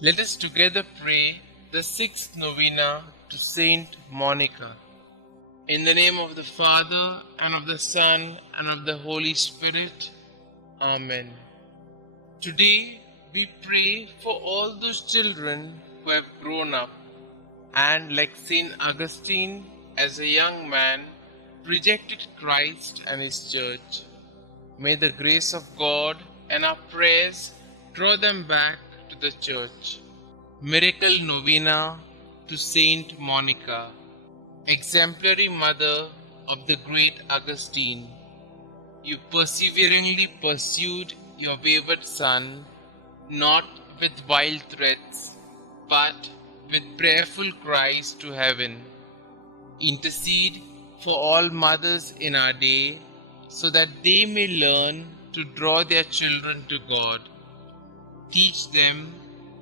Let us together pray the sixth novena to Saint Monica. In the name of the Father, and of the Son, and of the Holy Spirit. Amen. Today we pray for all those children who have grown up and, like Saint Augustine, as a young man, rejected Christ and His Church. May the grace of God and our prayers draw them back to the Church. Miracle Novena to Saint Monica, exemplary mother of the great Augustine. You perseveringly pursued your wayward son, not with wild threats, but with prayerful cries to heaven. Intercede for all mothers in our day, so that they may learn to draw their children to God. Teach them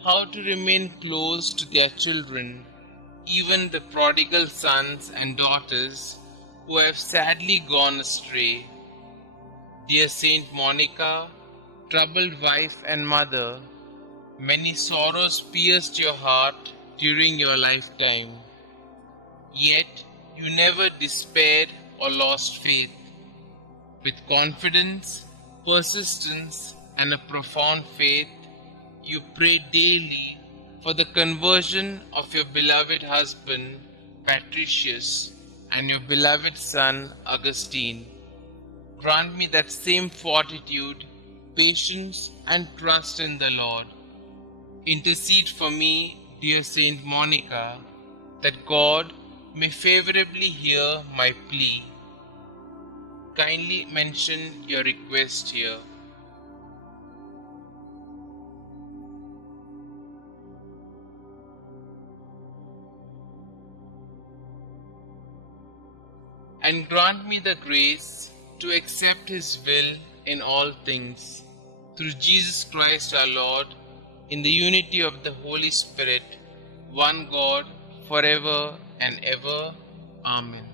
how to remain close to their children, even the prodigal sons and daughters who have sadly gone astray. Dear Saint Monica, troubled wife and mother, many sorrows pierced your heart during your lifetime. Yet you never despaired or lost faith. With confidence, persistence, and a profound faith, you pray daily for the conversion of your beloved husband, Patricius, and your beloved son, Augustine. Grant me that same fortitude, patience, and trust in the Lord. Intercede for me, dear Saint Monica, that God may favorably hear my plea. Kindly mention your request here. And grant me the grace to accept His will in all things, through Jesus Christ our Lord, in the unity of the Holy Spirit, one God, forever and ever. Amen.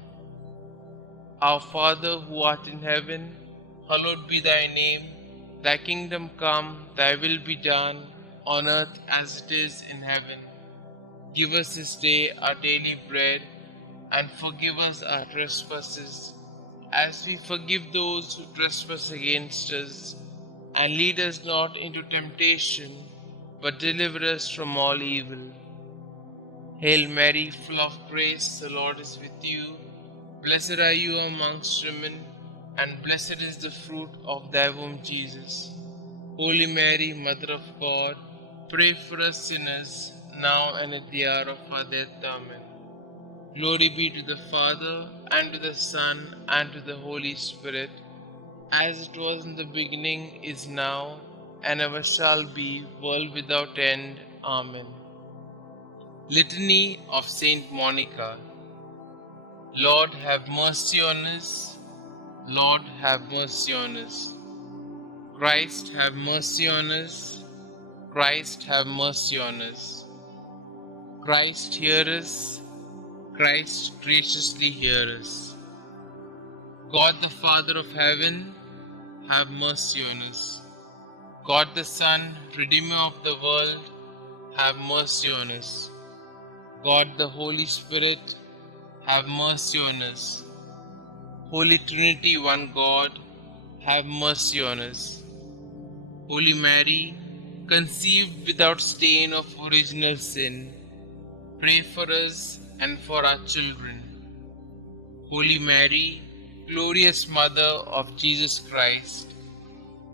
Our Father who art in heaven, hallowed be thy name. Thy kingdom come, thy will be done, on earth as it is in heaven. Give us this day our daily bread, and forgive us our trespasses, as we forgive those who trespass against us. And lead us not into temptation, but deliver us from all evil. Hail Mary, full of grace, the Lord is with you. Blessed are you amongst women, and blessed is the fruit of thy womb, Jesus. Holy Mary, Mother of God, pray for us sinners, now and at the hour of our death. Amen. Glory be to the Father, and to the Son, and to the Holy Spirit, as it was in the beginning, is now, and ever shall be, world without end. Amen. Litany of Saint Monica. Lord, have mercy on us. Lord, have mercy on us. Christ, have mercy on us. Christ, have mercy on us. Christ, hear us. Christ, graciously hear us. God the Father of heaven, have mercy on us. God the Son, Redeemer of the world, have mercy on us. God the Holy Spirit, have mercy on us. Holy Trinity, one God, have mercy on us. Holy Mary, conceived without stain of original sin, pray for us and for our children. Holy Mary, glorious Mother of Jesus Christ,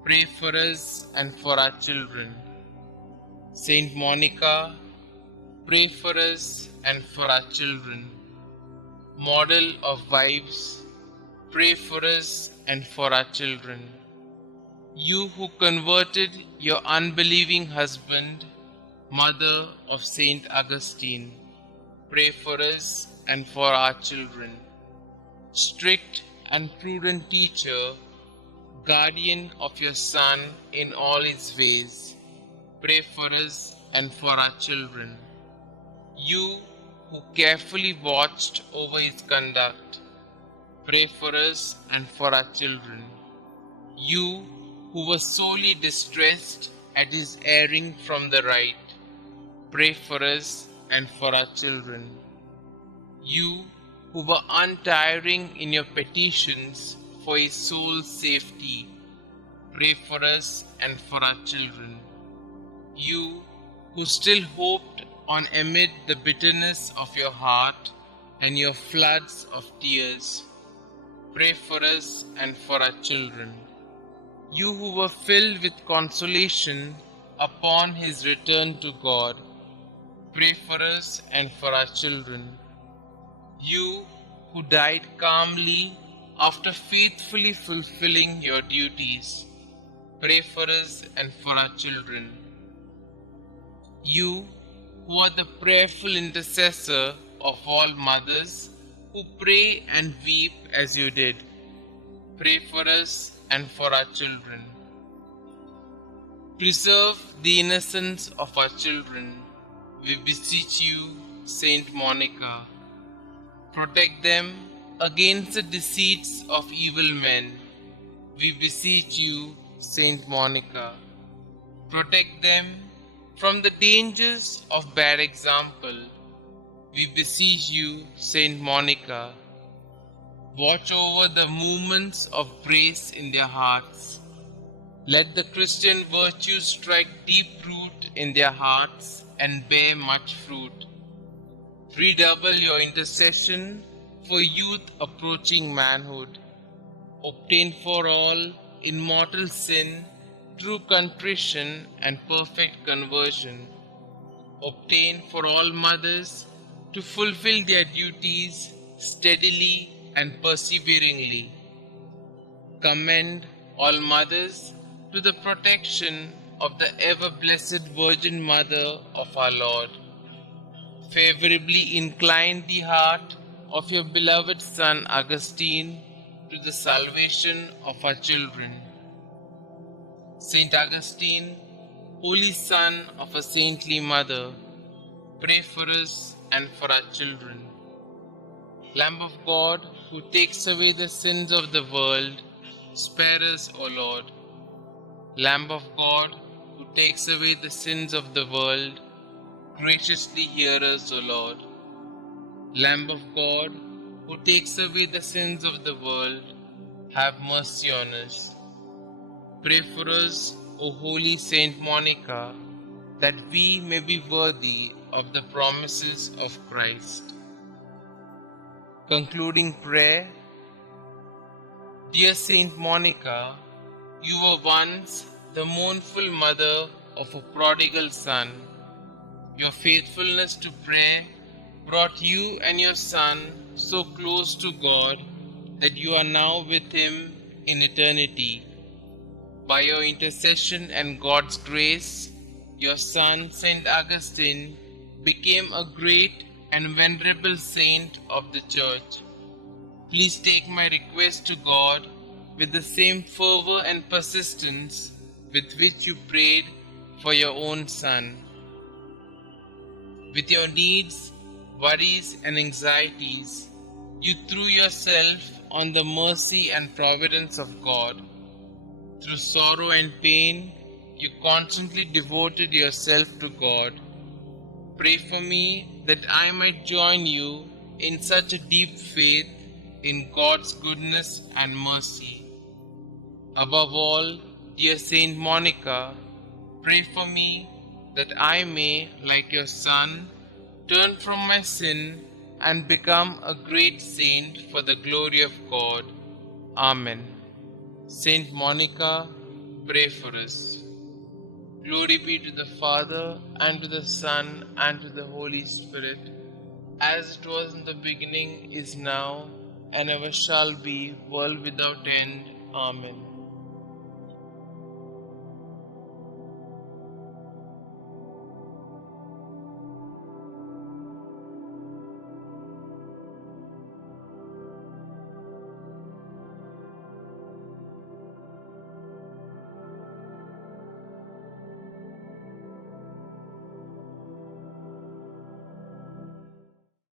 pray for us and for our children. Saint Monica, pray for us and for our children. Model of wives, pray for us and for our children. You who converted your unbelieving husband, Mother of Saint Augustine, pray for us and for our children. Strict and prudent teacher, guardian of your Son in all his ways, pray for us and for our children. You who carefully watched over his conduct, pray for us and for our children. You who were sorely distressed at his erring from the right, pray for us and for our children. You who were untiring in your petitions for his soul's safety, pray for us and for our children. You who still hoped on amid the bitterness of your heart and your floods of tears, pray for us and for our children. You who were filled with consolation upon his return to God, pray for us and for our children. You who died calmly after faithfully fulfilling your duties, pray for us and for our children. You who are the prayerful intercessor of all mothers who pray and weep as you did, pray for us and for our children. Preserve the innocence of our children, we beseech you, Saint Monica. Protect them against the deceits of evil men, we beseech you, Saint Monica. Protect them from the dangers of bad example, we beseech you, Saint Monica. Watch over the movements of grace in their hearts. Let the Christian virtues strike deep root in their hearts and bear much fruit. Redouble your intercession for youth approaching manhood. Obtain for all in mortal sin true contrition and perfect conversion. Obtain for all mothers to fulfill their duties steadily and perseveringly. Commend all mothers to the protection of the ever-blessed Virgin Mother of our Lord. Favorably incline the heart of your beloved son Augustine to the salvation of our children. Saint Augustine, holy son of a saintly mother, pray for us and for our children. Lamb of God, who takes away the sins of the world, spare us, O Lord. Lamb of God, who takes away the sins of the world, graciously hear us, O Lord. Lamb of God, who takes away the sins of the world, have mercy on us. Pray for us, O holy Saint Monica, that we may be worthy of the promises of Christ. Concluding prayer. Dear Saint Monica, you were once the mournful mother of a prodigal son. Your faithfulness to prayer brought you and your son so close to God that you are now with him in eternity. By your intercession and God's grace, your son, Saint Augustine, became a great and venerable saint of the Church. Please take my request to God with the same fervor and persistence with which you prayed for your own son. With your needs, worries, and anxieties, you threw yourself on the mercy and providence of God. Through sorrow and pain, you constantly devoted yourself to God. Pray for me that I might join you in such a deep faith in God's goodness and mercy. Above all, dear Saint Monica, pray for me that I may, like your son, turn from my sin and become a great saint for the glory of God. Amen. Saint Monica, pray for us. Glory be to the Father, and to the Son, and to the Holy Spirit, as it was in the beginning, is now, and ever shall be, world without end. Amen.